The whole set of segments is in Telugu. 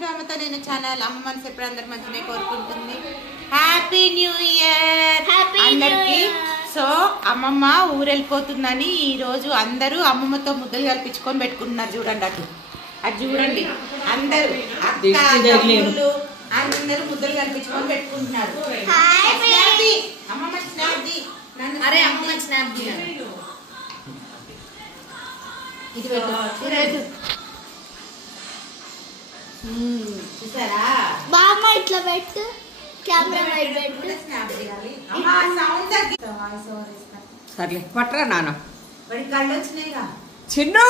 టు అమ్మతో నేను ఛానల్. అమ్మ మనసు ఎప్పుడు అందరు మంచిగా కోరుకుంటుంది. హ్యాపీ న్యూ ఇయర్ అందరికి. సో అమ్మమ్మ ఊరు వెళ్ళిపోతుందని ఈ రోజు అందరూ అమ్మమ్మతో ముద్దలు కల్పించుకొని పెట్టుకుంటున్నారు. చూడండి అటు అటు చూడండి, అందరూ అక్క తమ్ముళ్ళు అందరూ ముద్దలు కల్పించుకొని పెట్టుకుంటున్నారు. అమ్మమ్మ స్నాప్ ది, అరే అమ్మమ్మ స్నాప్ ది, ఇది పెట్టు చూసారా బామ్మ ఇట్లా పెట్టు, కెమెరా వైపు పెట్టు. సర్లే పట్టరా నాన్న, వాడి కళ్ళు వచ్చినాయిగా చిన్ను.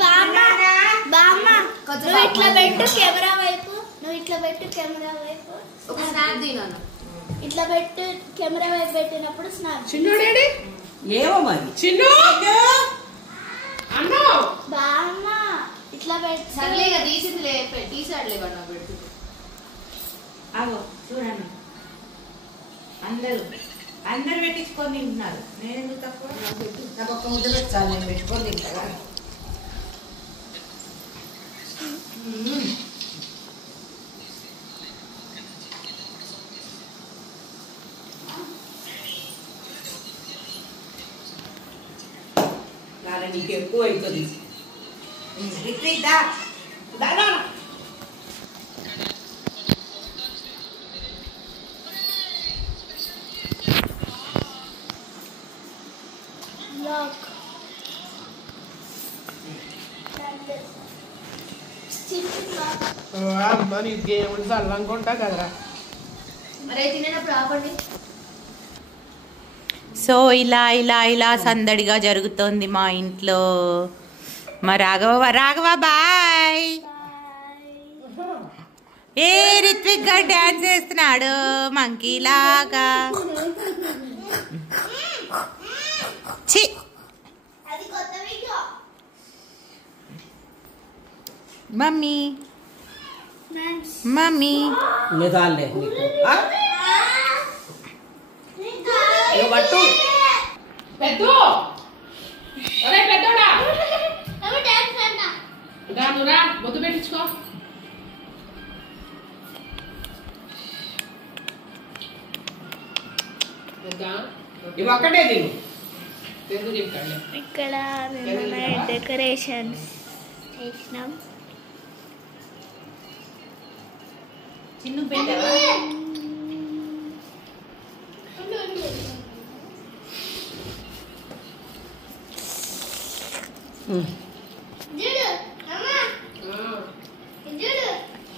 బామ్మ బామ్మ నువ్వు ఇట్లా పెట్టు కెమెరా వైపు, నువ్వు ఇట్లా పెట్టు కెమెరా వైపు. ఒక స్నాప్ దినాను, ఇట్లా పెట్టు కెమెరా వైపు పెట్టినప్పుడు స్నాప్. చిన్నుడేడి ఏమో మరి చిన్ను అన్నో బామ్మ ఇట్లా పెట్టు. సర్లేగా తీసింది తీసాడులే వాడు పెట్టు. అగో చూడండి, అందరూ అందరు పెట్టించుకొని తింటున్నారు. నేను ఎందుకు తక్కువ? నాకు ఒక్క ముద్ద పెట్టాలి, నేను పెట్టుకొని తింటా కదా. నీకు ఎక్కువ అవుతుంది. అనుకుంటా కదరా. మరి తినేటప్పుడు ఆపండి. సో ఇలా ఇలా ఇలా సందడిగా జరుగుతోంది మా ఇంట్లో. మా రాఘవ బాయ్. ఏ రిత్విక్ గారు డాన్స్ చేస్తున్నాడు మంకీ లాగా. ఛీ మమ్మీ మమ్మీ పట్టు పెద్దో అరే పెద్దోడా రా బొద్దు పెట్టించుకో. ఇవి ఒక్కటే తిను. ఇక్కడ మేము డెకరేషన్స్ చేసినాం. చిన్ను పెట్టావా?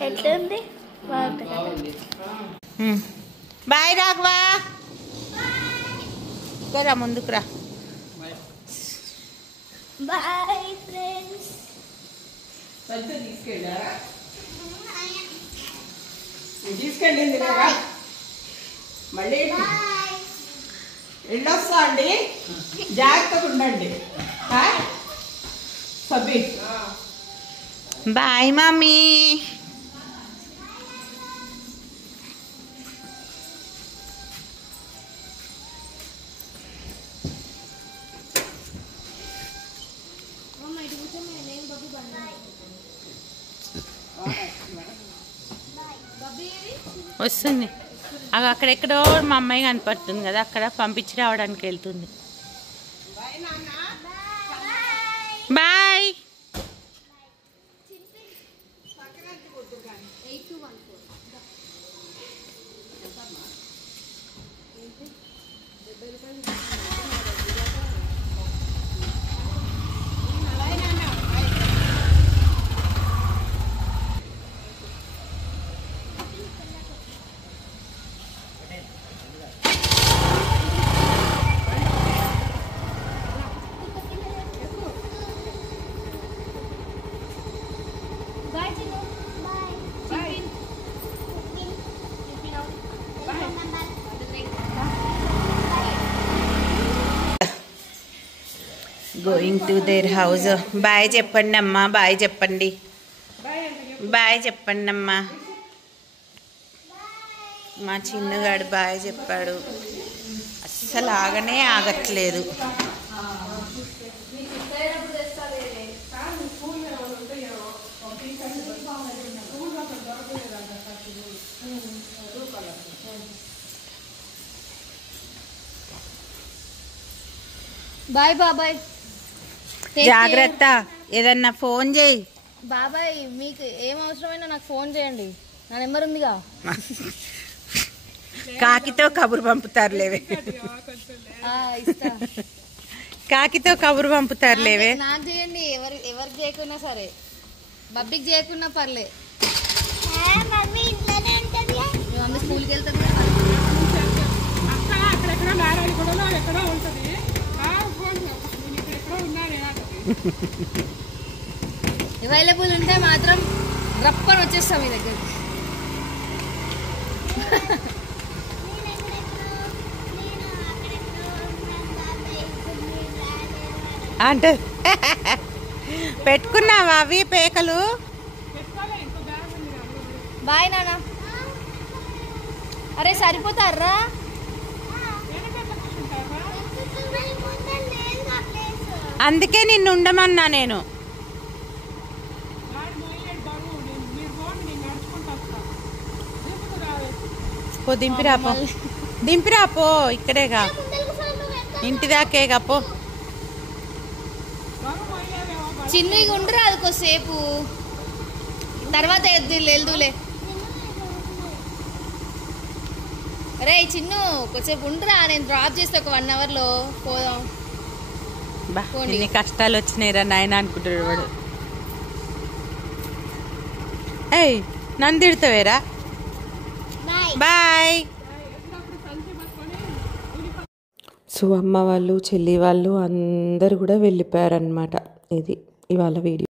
ఎట్లుంది? బాగుంది. బాయ్ రాఘవా, రా ముందుకు రా. Bye friends. తీసుకెళ్ళారా? తీసుకెళ్ళింది కదా. మళ్ళీ వెళ్ళొస్తా అండి, జాగ్రత్తగా ఉండండి. సబ్బి బాయ్ మమ్మీ. వస్తుంది అక్కడెక్కడో మా అమ్మాయి కనపడుతుంది కదా, అక్కడ పంపించి రావడానికి వెళ్తుంది. Bye. Going to their house. Bye చెప్పండి అమ్మా, బాయ్ చెప్పండి, బాయ్ చెప్పండి అమ్మా. మా చిన్నగాడు బాయ్ చెప్పాడు, అస్సలు ఆగనే ఆగట్లేదు. బాయ్ బాబాయ్. జాగ్రత్త. ఏదన్నా ఫోన్ చేయి. బాబాయ్ మీకు ఏం అవసరమైనా నాకు ఫోన్ చేయండి, నా నెంబర్ ఉందిగా. కాకితో కబురు పంపుతారు లేవే. ఇస్తా. కాకితో కబురు పంపుతారు లేవే. నాకు చేయండి, ఎవరికి చేయకున్నా సరే, బబ్బికి చేయకున్నా పర్లే. మీ మమ్మీ స్కూల్కి వెళ్తుంది. అక్కడెక్కడో నారాయణ కూడా ఎక్కడో ఉంటుంది. ఎక్కడో ఉన్నాను. అవైలబుల్ ఉంటే మాత్రం రప్పని వచ్చేస్తాం మీ దగ్గరికి. అంటే పెట్టుకున్నావా అవి పేకలు? బాయ్ నాన్న. అరే సరిపోతారా? అందుకే నిన్ను ఉండమన్నా నేను. పో దింపిరాపో, దింపిరాపో. ఇక్కడేగా, ఇంటి దాకేగా పో. చిన్ను ఇక ఉండరా అది కొద్దిసేపు, తర్వాత వెళ్దులే. అరే చిన్ను కొద్దిసేపు ఉండరా, నేను డ్రాప్ చేస్తే ఒక 1 అవర్లో పోదాం. ఇన్ని కష్టాలు వచ్చినాయిరా నాయన అనుకుంటాడు వాడు. ఏయ్ నన్ను తిడతావేరా. బాయ్. సో అమ్మ వాళ్ళు, చెల్లి వాళ్ళు అందరు కూడా వెళ్ళిపోయారనమాట. ఇది ఇవాళ వీడియో.